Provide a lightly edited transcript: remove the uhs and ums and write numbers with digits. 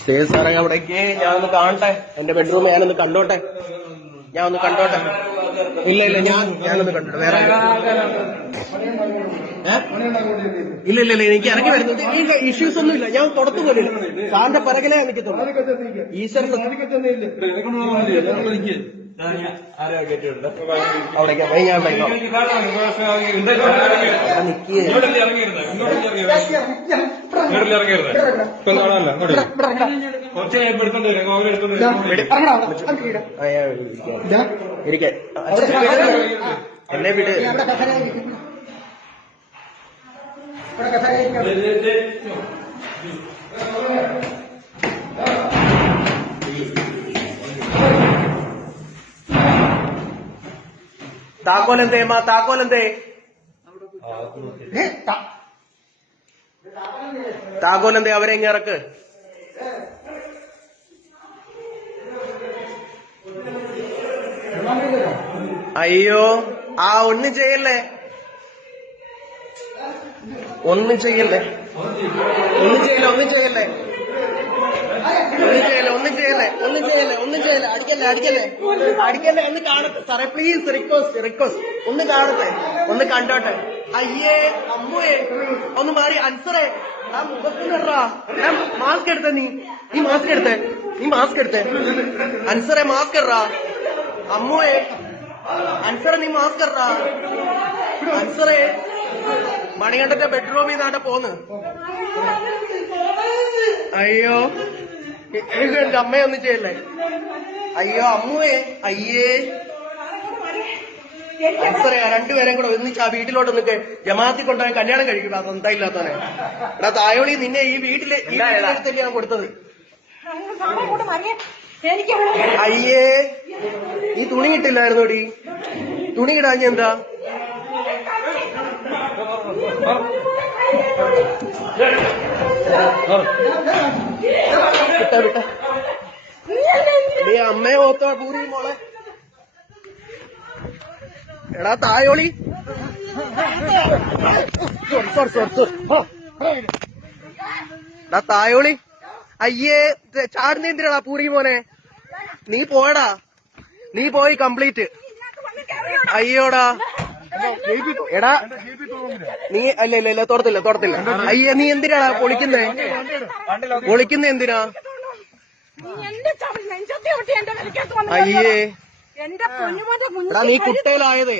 Stay സാറേ അവിടേക്ക് ഞാനൊന്ന് കാണട്ടെ, എന്റെ ബെഡ്റൂം ഞാനൊന്ന് കണ്ടോട്ടെ, ഞാൻ ഒന്ന് കണ്ടോട്ടെ. ഇല്ല ഞാനൊന്ന് കണ്ടോട്ടെ. വേറെ ഇല്ല എനിക്ക് ഇറങ്ങി വരുന്നത് ഈ ഇഷ്യൂസ് ഒന്നും ഇല്ല. ഞാൻ തുടക്കം പോലില്ല, സാറിന്റെ പിറകിലേ എനിക്കത്തുള്ളൂ. ഈശ്വരൻ അവിടേക്ക് പോയി ഞാൻ എന്നെ വിട്. താക്കോലെന്തേ മാ, താക്കോലെന്തേ? താക്കോലെന്തേ? അവരെ ഇങ്ങ് ഇറക്ക്. അയ്യോ ഒന്നും ചെയ്യല്ലേ, ഒന്നും ചെയ്യല്ലേ, അടിക്കല്ലേ. ഒന്ന് കാണട്ടെ സാറേ, പ്ലീസ്, റിക്വസ്റ്റ് ഒന്ന് കാണട്ടെ, ഒന്ന് കണ്ടോട്ടെ. അയ്യേ അമ്മേ ഒന്ന് മാറി. അൻസറേ ആ മുഖത്തിനിറാ, മാസ്ക് എടുത്ത നീ മാസ്ക് എടുത്തേ അൻസറേ, മാസ്ക് ഇറാ. അമ്മേ അൻസറ നീ മാസ്ക് ഇറാ. അൻസറേ മണികണ്ഠന്റെ ബെഡ്റൂമിൽ നിന്നാണ് പോന്ന്. അയ്യോ എന്റെ അമ്മയൊന്നും ചെയ്യല്ലേ. അയ്യോ അമ്മുവേ, അയ്യേ അൻസറേ രണ്ടുപേരും കൂടെ ഒന്നിച്ച് ആ വീട്ടിലോട്ട് നിൽക്കെ ജമാഅത്തിൽ കൊണ്ടുപോയി കല്യാണം കഴിക്കും. അതെന്താ ഇല്ലാത്തവനെ. എടാ തായോളി, നിന്നെ ഈ വീട്ടിലെ ഞാൻ കൊടുത്തത്. അയ്യേ ഈ തുണി കിട്ടില്ലായിരുന്നോടി, തുണി കിടാഞ്ഞ എന്താ? വിട്ട നീ അമ്മയെ ഓത്തോ പൂരി മോളെ. എടാ തായോളി, എടാ തായോളി, അയ്യേ ചാടുന്ന എന്തിനാടാ പൂരി മോനെ? നീ പോയടാ, നീ പോയി കംപ്ലീറ്റ്. അയ്യോടാ എടാ നീ അല്ല തൊടത്തില്ല. അയ്യേ നീ എന്തിനാടാ പൊളിക്കുന്നേ എന്തിനാ? അയ്യേ എടാ നീ കുട്ടയിലായതേ.